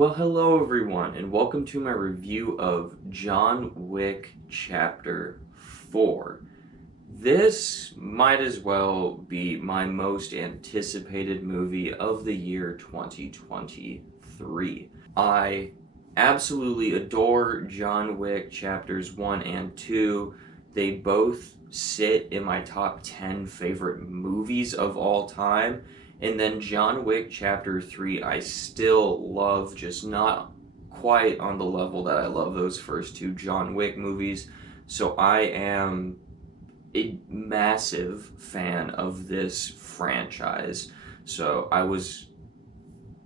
Well, hello everyone, and welcome to my review of John Wick Chapter 4. This might as well be my most anticipated movie of the year 2023. I absolutely adore John Wick Chapters 1 and 2. They both sit in my top 10 favorite movies of all time. And then John Wick Chapter 3, I still love, just not quite on the level that I love those first two John Wick movies. So I am a massive fan of this franchise. So I was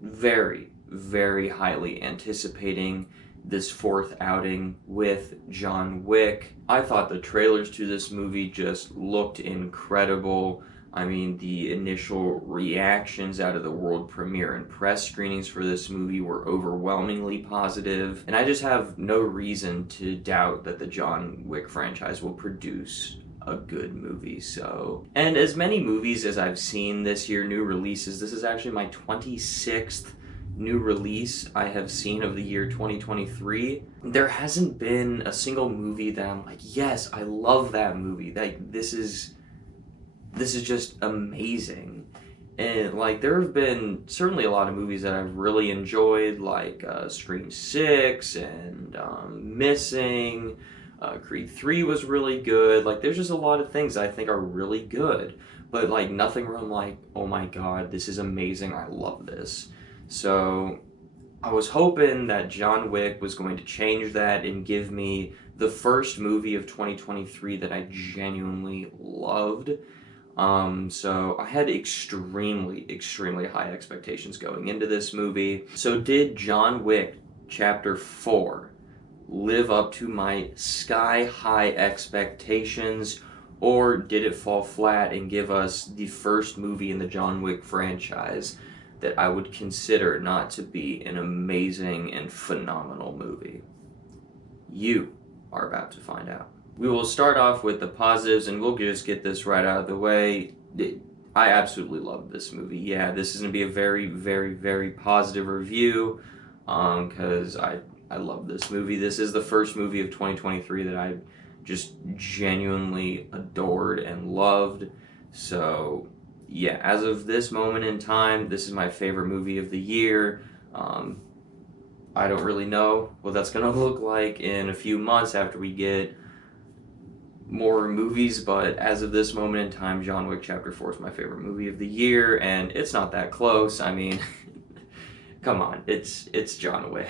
very, very highly anticipating this fourth outing with John Wick. I thought the trailers to this movie just looked incredible. I mean, the initial reactions out of the world premiere and press screenings for this movie were overwhelmingly positive, and I just have no reason to doubt that the John Wick franchise will produce a good movie. And as many movies as I've seen this year, new releases, this is actually my 26th new release I have seen of the year 2023. There hasn't been a single movie that I'm like, yes, I love that movie. Like, this is just amazing. And like, there have been certainly a lot of movies that I've really enjoyed, like Scream 6 and Missing. Creed 3 was really good. Like, there's just a lot of things I think are really good, but like nothing where I'm like, oh my god, this is amazing, I love this. So I was hoping that John Wick was going to change that and give me the first movie of 2023 that I genuinely loved. So I had extremely high expectations going into this movie. So did John Wick Chapter 4 live up to my sky-high expectations, or did it fall flat and give us the first movie in the John Wick franchise that I would consider not to be an amazing and phenomenal movie? You are about to find out. We will start off with the positives, and we'll just get this right out of the way. I absolutely love this movie. Yeah, this is going to be a very positive review, because I love this movie. This is the first movie of 2023 that I just genuinely adored and loved. So yeah, as of this moment in time, this is my favorite movie of the year. I don't really know what that's going to look like in a few months after we get more movies, but as of this moment in time, John Wick Chapter 4 is my favorite movie of the year, and it's not that close. I mean, come on, it's John Wick.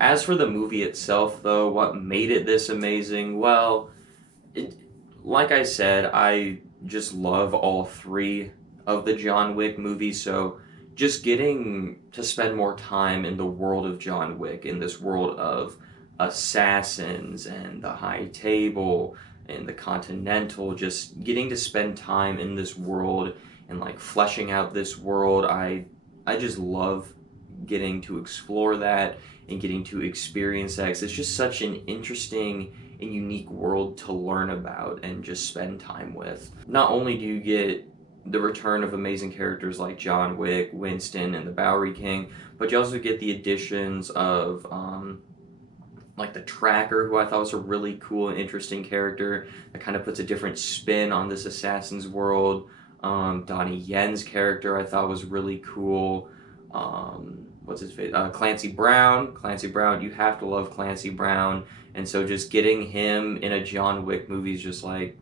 As for the movie itself, though, what made it this amazing? Well, like I said, I just love all three of the John Wick movies, so just getting to spend more time in the world of John Wick, in this world of assassins and the High Table and the Continental, just getting to spend time in this world and like fleshing out this world, I just love getting to explore that and getting to experience that, 'cause it's just such an interesting and unique world to learn about and just spend time with. Not only do you get the return of amazing characters like John Wick, Winston, and the Bowery King, but you also get the additions of like the Tracker, who I thought was a really cool and interesting character that kind of puts a different spin on this assassin's world. Donnie Yen's character I thought was really cool. What's his face? Clancy Brown. Clancy Brown, you have to love Clancy Brown. And so just getting him in a John Wick movie is just like,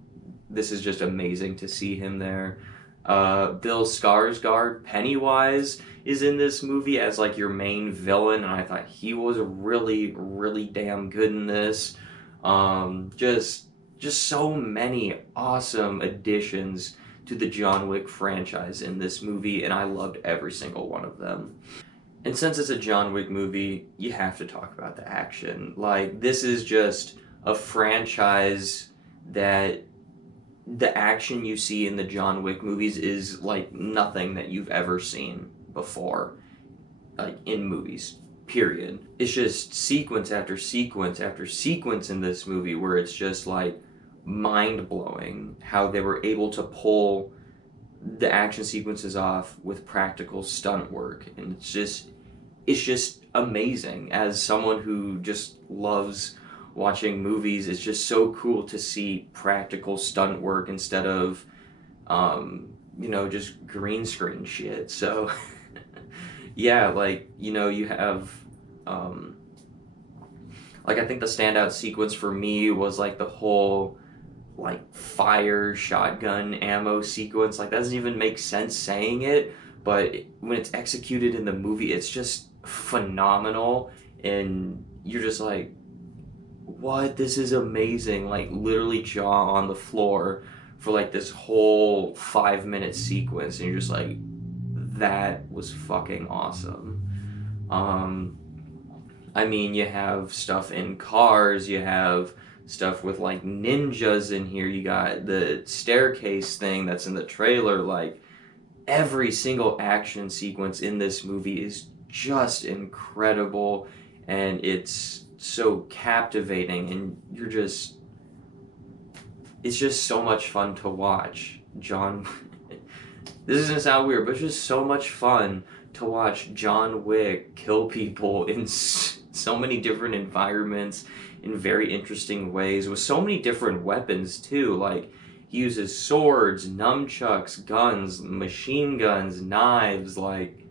this is just amazing to see him there. Bill Skarsgård, Pennywise, is in this movie as like your main villain, and I thought he was really damn good in this. Just so many awesome additions to the John Wick franchise in this movie, and I loved every single one of them. And since it's a John Wick movie, you have to talk about the action. Like, this is just a franchise that the action you see in the John Wick movies is like nothing that you've ever seen before, like in movies, period. It's just sequence after sequence after sequence in this movie where it's just like mind-blowing how they were able to pull the action sequences off with practical stunt work, and it's just amazing. As someone who just loves watching movies, it's just so cool to see practical stunt work instead of, just green screen shit. So, yeah, like, you have, um, like, I think the standout sequence for me was, like, the whole, like, fire shotgun ammo sequence. Like, that doesn't even make sense saying it, but when it's executed in the movie, it's just phenomenal, and you're just like, what? This is amazing. Like, literally jaw on the floor for, like, this whole 5-minute sequence, and you're just like, that was fucking awesome. Um, I mean, you have stuff in cars, you have stuff with like ninjas in here, you got the staircase thing that's in the trailer. Like, every single action sequence in this movie is just incredible, and it's so captivating, and it's just so much fun to watch. This is gonna sound weird, but it's just so much fun to watch John Wick kill people in so many different environments in very interesting ways with so many different weapons too. Like, he uses swords, nunchucks, guns, machine guns, knives, like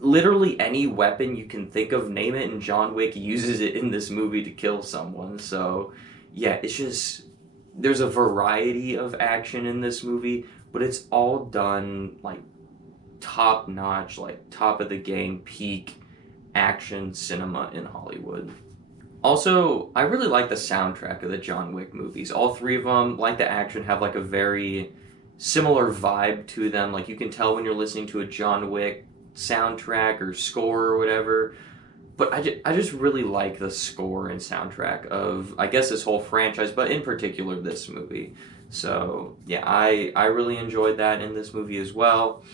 literally any weapon you can think of, name it, and John Wick uses it in this movie to kill someone. So, yeah, it's just there's a variety of action in this movie, but it's all done like top notch, like top of the game, peak action cinema in Hollywood. Also, I really like the soundtrack of the John Wick movies. All three of them, like the action, have like a very similar vibe to them. Like, you can tell when you're listening to a John Wick soundtrack or score or whatever. But I just really like the score and soundtrack of, I guess, this whole franchise, but in particular this movie. So, yeah, I really enjoyed that in this movie as well.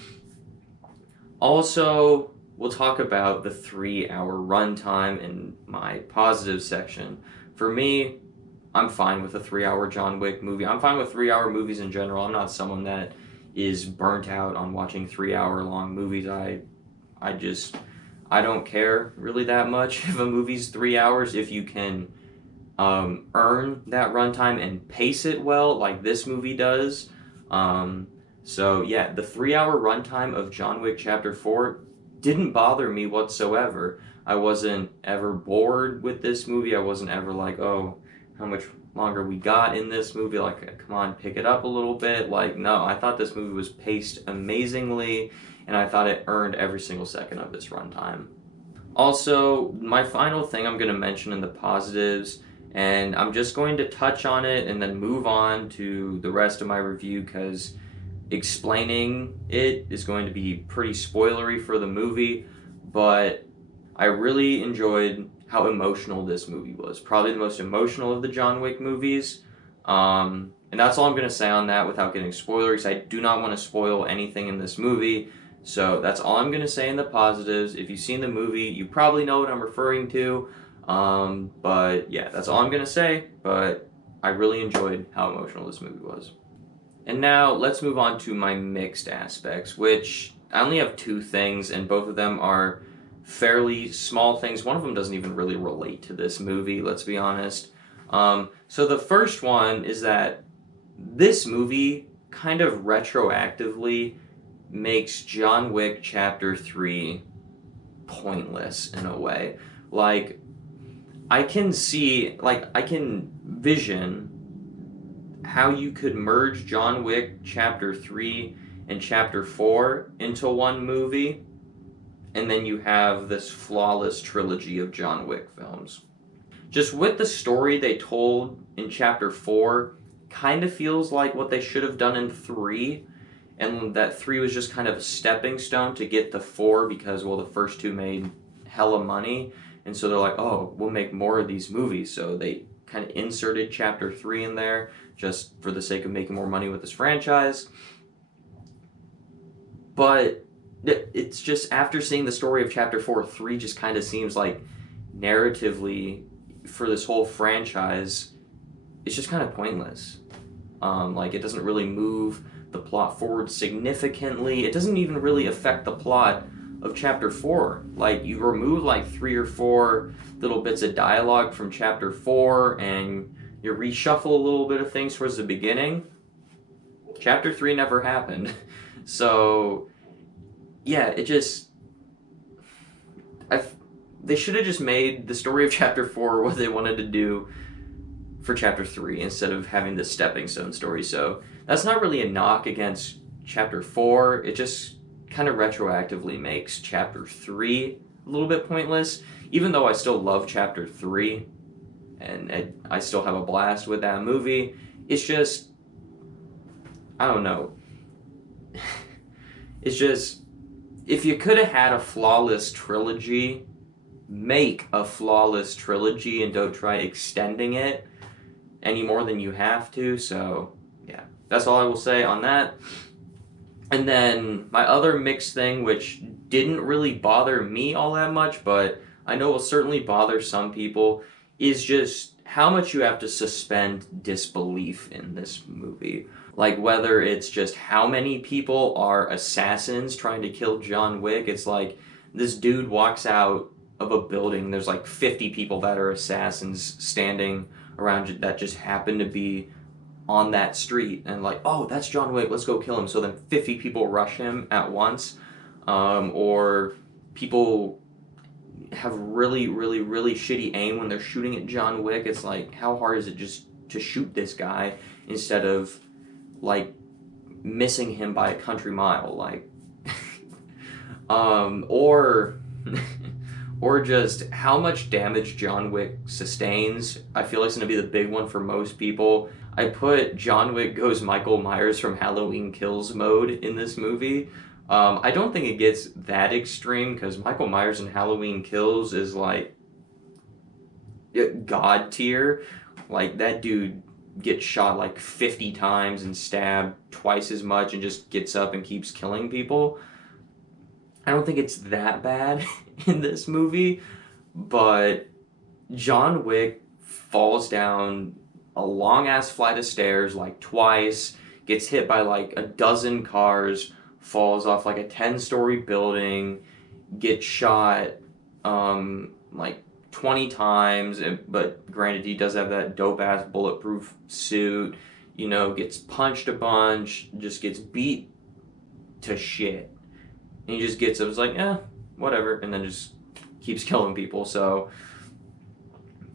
Also, we'll talk about the 3-hour runtime in my positive section. For me, I'm fine with a 3-hour John Wick movie. I'm fine with 3-hour movies in general. I'm not someone that is burnt out on watching 3-hour long movies. I don't care really that much if a movie's 3 hours, if you can earn that runtime and pace it well, like this movie does. So yeah, the 3-hour runtime of John Wick Chapter 4 didn't bother me whatsoever. I wasn't ever bored with this movie. I wasn't ever like, oh, how much longer we got in this movie? Like, come on, pick it up a little bit. Like, no, I thought this movie was paced amazingly, and I thought it earned every single second of its runtime. Also, my final thing I'm going to mention in the positives, and I'm just going to touch on it and then move on to the rest of my review, because explaining it is going to be pretty spoilery for the movie, but I really enjoyed how emotional this movie was. Probably the most emotional of the John Wick movies. And that's all I'm going to say on that without getting spoilers. I do not want to spoil anything in this movie. So that's all I'm going to say in the positives. If you've seen the movie, you probably know what I'm referring to. But yeah, that's all I'm going to say. But I really enjoyed how emotional this movie was. And now let's move on to my mixed aspects, which I only have 2 things, and both of them are fairly small things. One of them doesn't even really relate to this movie, let's be honest. So the first one is that this movie kind of retroactively makes John Wick Chapter 3 pointless in a way. Like, I can vision how you could merge John Wick Chapter 3 and Chapter 4 into one movie, and then you have this flawless trilogy of John Wick films. Just with the story they told in Chapter 4, kind of feels like what they should have done in 3, and that 3 was just kind of a stepping stone to get to 4, because, well, the first 2 made hella money, and so they're like, oh, we'll make more of these movies, so they kind of inserted Chapter 3 in there just for the sake of making more money with this franchise. But it's just, after seeing the story of Chapter 4, 3 just kind of seems like narratively for this whole franchise, it's just kind of pointless. Like, it doesn't really move the plot forward significantly. It doesn't even really affect the plot of chapter 4. Like, you remove like 3 or 4 little bits of dialogue from chapter 4 and you reshuffle a little bit of things towards the beginning. Chapter 3 never happened. So, yeah, it just... they should have just made the story of chapter 4 what they wanted to do for chapter 3 instead of having this stepping stone story. So that's not really a knock against chapter 4. It just kind of retroactively makes chapter 3 a little bit pointless, even though I still love chapter 3 and I still have a blast with that movie. It's just, I don't know. It's just, if you could have had a flawless trilogy, make a flawless trilogy and don't try extending it any more than you have to. So yeah, that's all I will say on that. And then my other mixed thing, which didn't really bother me all that much, but I know will certainly bother some people, is just how much you have to suspend disbelief in this movie. Like, whether it's just how many people are assassins trying to kill John Wick. It's like this dude walks out of a building, there's like 50 people that are assassins standing around that just happen to be on that street, and like, oh, that's John Wick, let's go kill him. So then 50 people rush him at once. Or people have really, really, really shitty aim when they're shooting at John Wick. It's like, how hard is it just to shoot this guy instead of like missing him by a country mile? Like, or just how much damage John Wick sustains. I feel like it's going to be the big one for most people. I put John Wick goes Michael Myers from Halloween Kills mode in this movie. I don't think it gets that extreme, because Michael Myers in Halloween Kills is like god tier. Like, that dude gets shot like 50 times and stabbed twice as much and just gets up and keeps killing people. I don't think it's that bad in this movie, but John Wick falls down a long-ass flight of stairs like twice, gets hit by like a dozen cars, falls off like a 10-story building, gets shot like 20 times, but granted, he does have that dope-ass bulletproof suit, you know, gets punched a bunch, just gets beat to shit. And he just gets up, it's like, whatever, and then just keeps killing people. So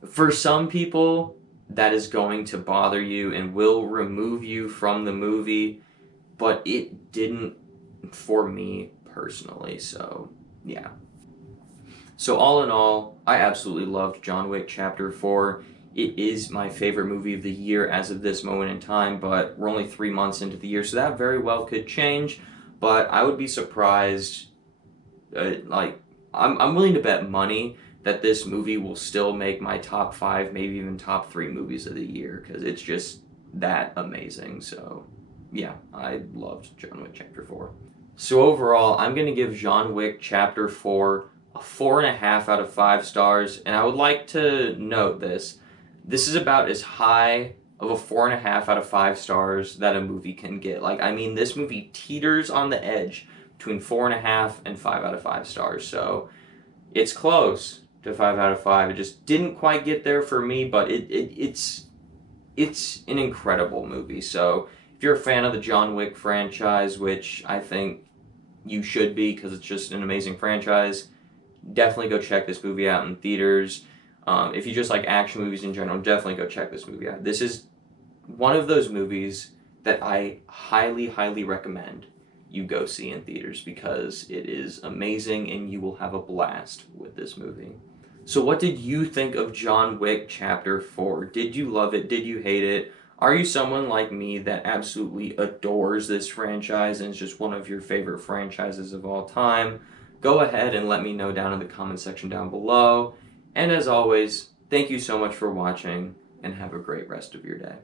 for some people, that is going to bother you and will remove you from the movie, but it didn't for me personally. So yeah. So all in all, I absolutely loved John Wick Chapter 4. It is my favorite movie of the year as of this moment in time, but we're only 3 months into the year, so that very well could change. But I would be surprised, I'm willing to bet money that this movie will still make my top 5, maybe even top 3 movies of the year, because it's just that amazing. So yeah, I loved John Wick Chapter 4. So overall, I'm going to give John Wick Chapter 4 a 4.5 out of 5 stars, and I would like to note this. This is about as high of a 4.5 out of 5 stars that a movie can get. Like, I mean, this movie teeters on the edge between 4.5 and 5 out of 5 stars. So it's close to 5 out of 5. It just didn't quite get there for me, but it's an incredible movie. So if you're a fan of the John Wick franchise, which I think you should be because it's just an amazing franchise, definitely go check this movie out in theaters. If you just like action movies in general, definitely go check this movie out. This is one of those movies that I highly, highly recommend you go see in theaters, because it is amazing and you will have a blast with this movie. So what did you think of John Wick Chapter 4? Did you love it? Did you hate it? Are you someone like me that absolutely adores this franchise and it's just one of your favorite franchises of all time? Go ahead and let me know down in the comment section down below. And as always, thank you so much for watching, and have a great rest of your day.